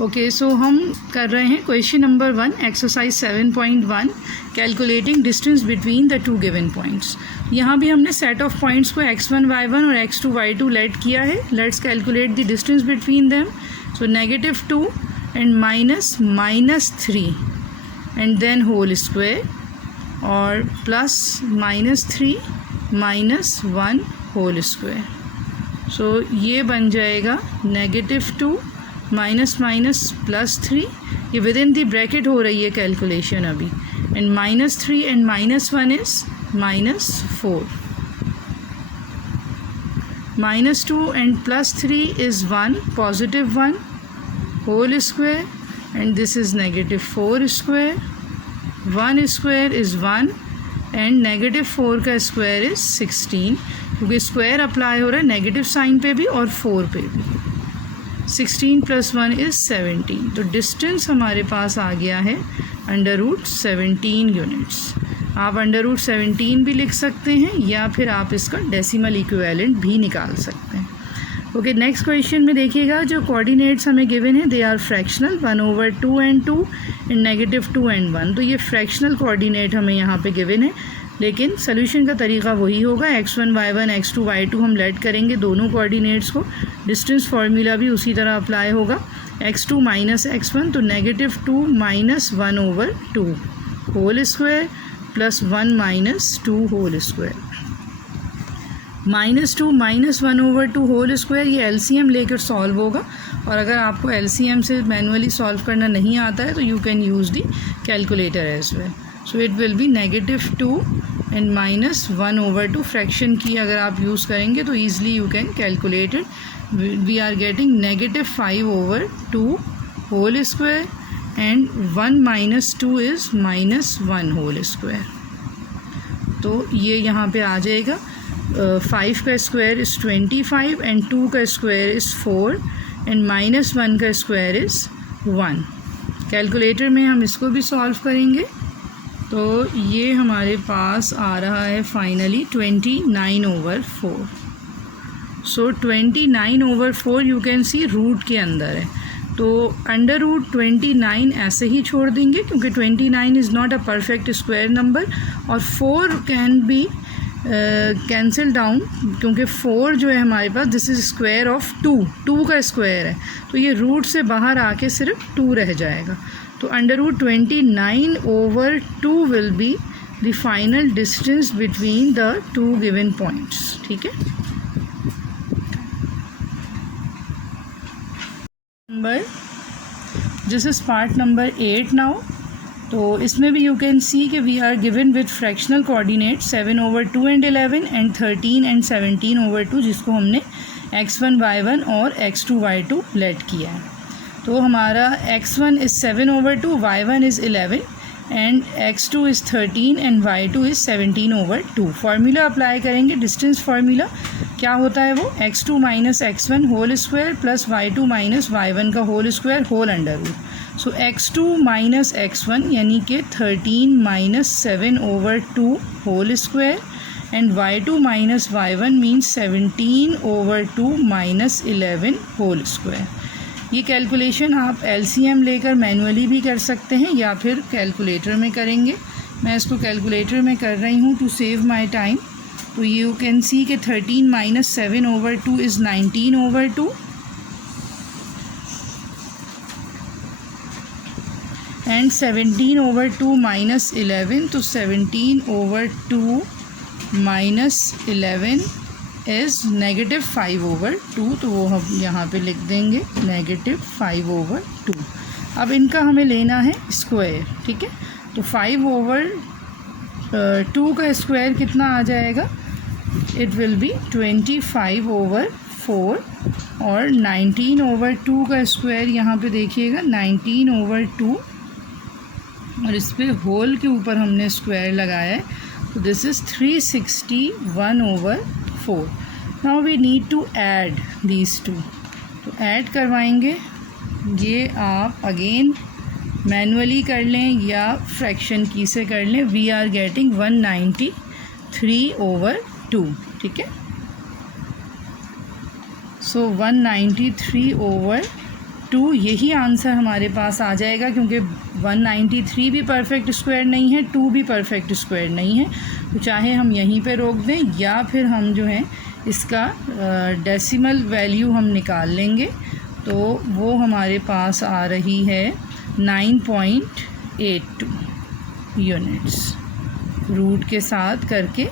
Okay, सो हम कर रहे हैं question number 1 exercise 7.1 calculating distance between the two given points. यहाँ भी हमने सेट ऑफ पॉइंट्स को x1 y1 और x2 y2 लेट किया है। Let's calculate the distance between them. So -2 and -3 and then whole square और +-3 -1 होल स्क्वायर। सो ये बन जाएगा -2 --+3, ये विद इन दी ब्रैकेट हो रही है कैलकुलेशन अभी, and -3 and -1 is -4, -2 and +3 is 1 +1 whole square, and this is -4 square, 1 square is 1 and -4 का स्क्वायर इज़ 16, क्योंकि स्क्वायर अप्लाई हो रहा है नेगेटिव साइन पे भी और 4 पे भी। 16 + 1 इज़ 17, तो डिस्टेंस हमारे पास आ गया है √17 यूनिट्स। आप √17 भी लिख सकते हैं या फिर आप इसका डेसिमल इक्विवेलेंट भी निकाल सकते हैं। ओके, नेक्स्ट क्वेश्चन में देखिएगा, जो कोऑर्डिनेट्स हमें गिवन है they are fractional 1/2 and 2 and -2 and 1। तो ये फ्रैक्शनल कोऑर्डिनेट हमें यहाँ पे गिवन है, लेकिन सोल्यूशन का तरीका वही होगा। x1 y1 x2 y2 हम लेट करेंगे दोनों कोऑर्डिनेट्स को। डिस्टेंस फार्मूला भी उसी तरह अप्लाई होगा। x2 - x1 तो -2 - 1/2 whole square +1 - 2 whole square. -2 - 1/2 whole square ये एलसीएम लेकर सॉल्व होगा, और अगर आपको एलसीएम से मैनुअली सॉल्व करना नहीं आता है तो you can use the calculator as well. So it will be -2 and -1/2। Fraction की अगर आप यूज़ करेंगे तो easily you can calculate it. We are getting -5/2 whole square and 1 - 2 is -1 whole square. तो ये यहाँ पे आ जाएगा 5 का स्क्वायर इज़ 25 एंड 2 का स्क्वायर इज़ 4 एंड -1 का स्क्वायर इज़ 1। कैलकुलेटर में हम इसको भी सॉल्व करेंगे, तो ये हमारे पास आ रहा है finally 29/4। So 29/4 you can see root के अंदर है, तो √29 ऐसे ही छोड़ देंगे क्योंकि 29 is not a perfect square number, और 4 कैन बी कैंसिल डाउन, क्योंकि 4 जो है हमारे पास दिस इज़ स्क्वायर ऑफ 2 का स्क्वायर है, तो ये रूट से बाहर आके सिर्फ 2 रह जाएगा। तो √29/2 will be the final distance between the two given points. ठीक है, this is part number 8 now. तो इसमें भी यू कैन सी कि we are given with fractional coordinate 7/2 and 11 and 13 and 17/2, जिसको हमने x1 y1 और x2 y2 लेट किया है। तो हमारा x1 is 7/2, y1 is 11 and x2 is 13 and y2 is 17/2। Formula apply करेंगे, डिस्टेंस फार्मूला क्या होता है वो x2 - x1 whole square plus y2 - y1 का whole square whole under root. So x2 - x1 यानी कि 13 - 7/2 whole square and y2 - y1 means 17/2 - 11 whole square. ये calculation आप एलसीएम लेकर मैनुअली भी कर सकते हैं या फिर कैलकुलेटर में करेंगे। मैं इसको कैलकुलेटर में कर रही हूँ टू सेव माय टाइम। तो यू कैन सी कि 13 - 7/2 इज़ 19/2 एंड 17/2 - 11, तो 17/2 - 11 इज़ -5/2, तो वो हम यहाँ पे लिख देंगे -5/2। अब इनका हमें लेना है स्क्वायर। ठीक है, तो 5/2 का स्क्वायर कितना आ जाएगा, इट विल बी 25/4, और 19/2 का स्क्वायर यहाँ पे देखिएगा 19/2, और इस पर होल के ऊपर हमने स्क्वायर लगाया है, तो this is 361/4। Now we need to add these two, तो ऐड करवाएंगे। ये आप अगेन मैनुअली कर लें या फ्रैक्शन की से कर लें। We are getting 193/2। ठीक है, सो 193/2 2, यही आंसर हमारे पास आ जाएगा क्योंकि 193 भी परफेक्ट स्क्वायर नहीं है, 2 भी परफेक्ट स्क्वायर नहीं है। तो चाहे हम यहीं पे रोक दें या फिर हम जो है इसका डेसिमल वैल्यू हम निकाल लेंगे, तो वो हमारे पास आ रही है 9.82 यूनिट्स। रूट के साथ करके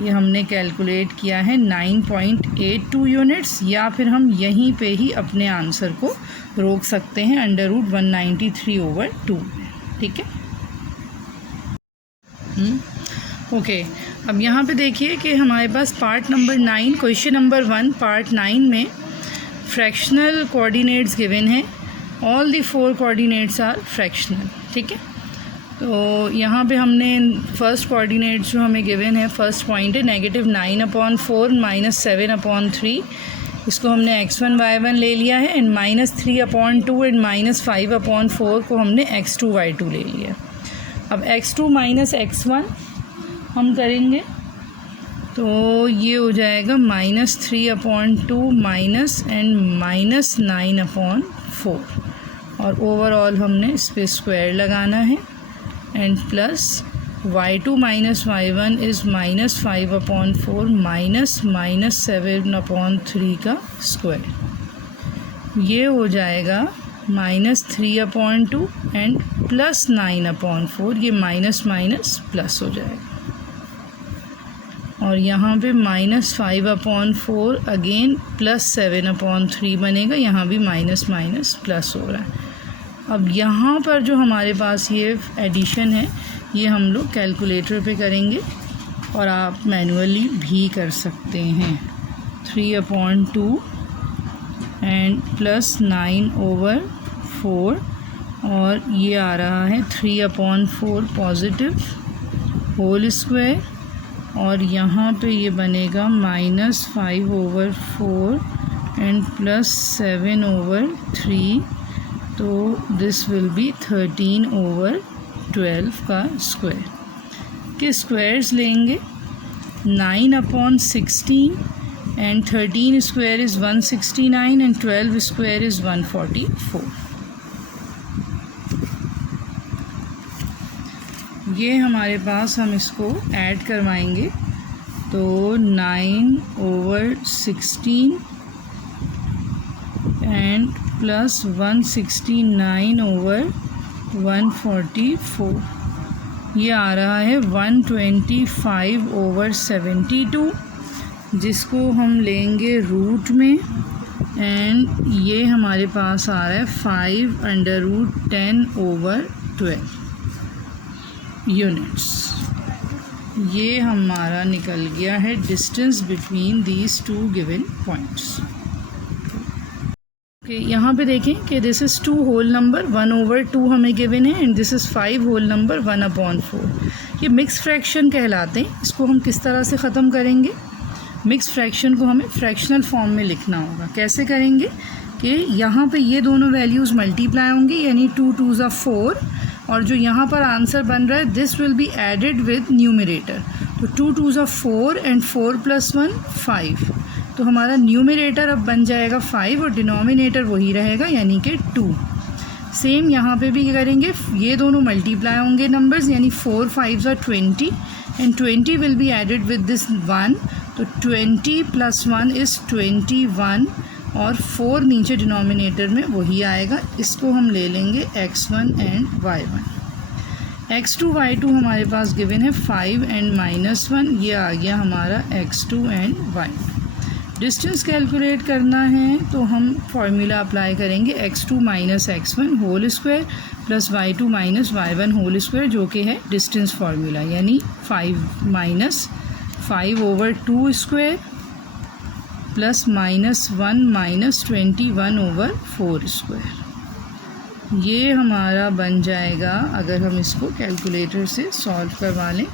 ये हमने कैलकुलेट किया है 9.82 यूनिट्स, या फिर हम यहीं पे ही अपने आंसर को रोक सकते हैं √193/2 में। ठीक है, ओके। अब यहाँ पे देखिए कि हमारे पास part number 9, question number 1 part 9 में फ्रैक्शनल कोऑर्डिनेट्स गिवन है। All the 4 coordinates are fractional. ठीक है, तो यहाँ पे हमने फर्स्ट कोऑर्डिनेट्स जो हमें गिवन है, फर्स्ट पॉइंट है -9/4 -7/3। इसको हमने x1 y1 ले लिया है, एंड -3/2 एंड -5/4 को हमने x2 y2 ले लिया। अब x2 - x1 हम करेंगे तो ये हो जाएगा -3/2 माइनस एंड -9/4, और ओवरऑल हमने इस पर स्क्वायर लगाना है, and plus y2 - y1 is -5/4 -7/3 का स्क्वायर। ये हो जाएगा -3/2 एंड प्लस 9/4, ये माइनस माइनस प्लस हो जाएगा, और यहाँ पे -5/4 अगेन प्लस 7/3 बनेगा, यहाँ भी माइनस माइनस प्लस हो रहा है। अब यहाँ पर जो हमारे पास ये एडिशन है, ये हम लोग कैलकुलेटर पे करेंगे, और आप मैनुअली भी कर सकते हैं। 3/2 एंड प्लस 9/4, और ये आ रहा है 3/4 पॉजिटिव होल स्क्वायर, और यहाँ पे ये बनेगा -5/4 एंड प्लस 7/3, तो दिस विल बी 13/12 का स्क्वायर। के स्क्वायर्स लेंगे 9/16 and 13 square is 169 and 12 square is 144। ये हमारे पास, हम इसको ऐड करवाएंगे तो 9/16 एंड प्लस 169/144, ये आ रहा है 125/72, जिसको हम लेंगे रूट में, एंड ये हमारे पास आ रहा है 5/10/12 यूनिट्स। ये हमारा निकल गया है distance between these 2 given points. यहाँ पे देखें कि दिस इज़ 2 होल नंबर 1/2 हमें गिवन है, and this is 5 whole number 1/4। ये मिक्स फ्रैक्शन कहलाते हैं। इसको हम किस तरह से ख़त्म करेंगे? मिक्स फ्रैक्शन को हमें फ्रैक्शनल फॉर्म में लिखना होगा। कैसे करेंगे कि यहाँ पे ये दोनों वैल्यूज़ मल्टीप्लाई होंगे, यानी 2 2s are 4, और जो यहाँ पर आंसर बन रहा है this will be added with numerator. तो 2 2s are 4 एंड 4 + 1 5, तो हमारा न्यूमरेटर अब बन जाएगा 5 और डिनोमिनेटर वही रहेगा यानी कि 2। सेम यहाँ पे भी करेंगे, ये दोनों मल्टीप्लाई होंगे नंबर्स, यानी 4 5s are 20 and 20 will be added with this 1, तो 20 + 1 इज़ 21, और 4 नीचे डिनोमिनेटर में वही आएगा। इसको हम ले लेंगे x1 and y1। x2 y2 हमारे पास गिवन है 5 एंड -1, ये आ गया हमारा x2 and y1। Distance calculate करना है तो हम फॉर्मूला अप्लाई करेंगे x2 - x1 whole square plus y2 - y1 whole square, जो कि है डिस्टेंस फार्मूला, यानी 5 - 5/2 स्क्वायर प्लस -1 - 21/4 स्क्वायर। ये हमारा बन जाएगा, अगर हम इसको कैलकुलेटर से सॉल्व करवा लें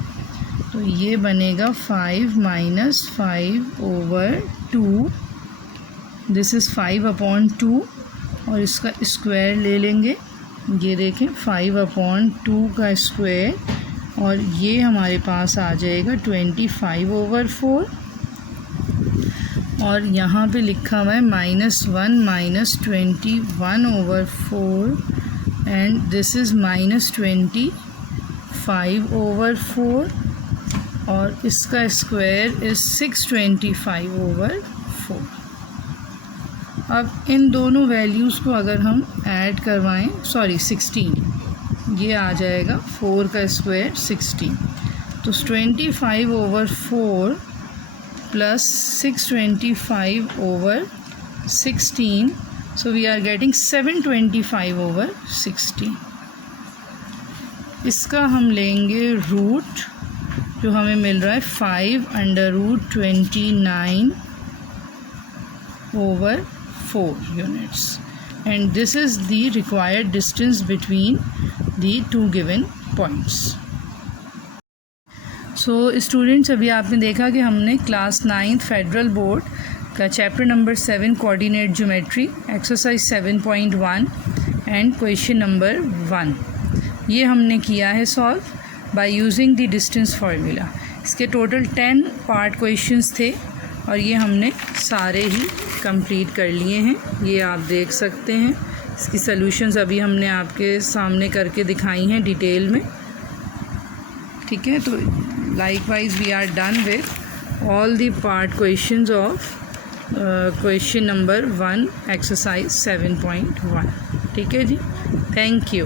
तो ये बनेगा 5 - 5/2, दिस इज़ 5/2, और इसका स्क्वायर ले लेंगे। ये देखें 5/2 का स्क्वायर, और ये हमारे पास आ जाएगा 25/4, और यहाँ पे लिखा हुआ है -1 -21/4 एंड दिस इज़ -25/4 और इसका स्क्वायर इज़ 625/4। अब इन दोनों वैल्यूज़ को अगर हम ऐड करवाएं, 16, ये आ जाएगा 4 का स्क्वायर 16, तो 25/4 plus 625/16, so we are getting 725/16। इसका हम लेंगे रूट, जो हमें मिल रहा है 5/29/4 units, and this is the required distance between the two given points। So students, अभी आपने देखा कि हमने क्लास 9th फेडरल बोर्ड का chapter number 7 coordinate geometry exercise 7.1 and question number 1 ये हमने किया है solve by using the distance formula. इसके टोटल 10 पार्ट क्वेश्चंस थे और ये हमने सारे ही कंप्लीट कर लिए हैं। ये आप देख सकते हैं, इसकी सॉल्यूशंस अभी हमने आपके सामने करके दिखाई हैं डिटेल में। ठीक है, तो likewise we are done with all the part questions of question number 1 exercise 7.1। ठीक है जी, थैंक यू।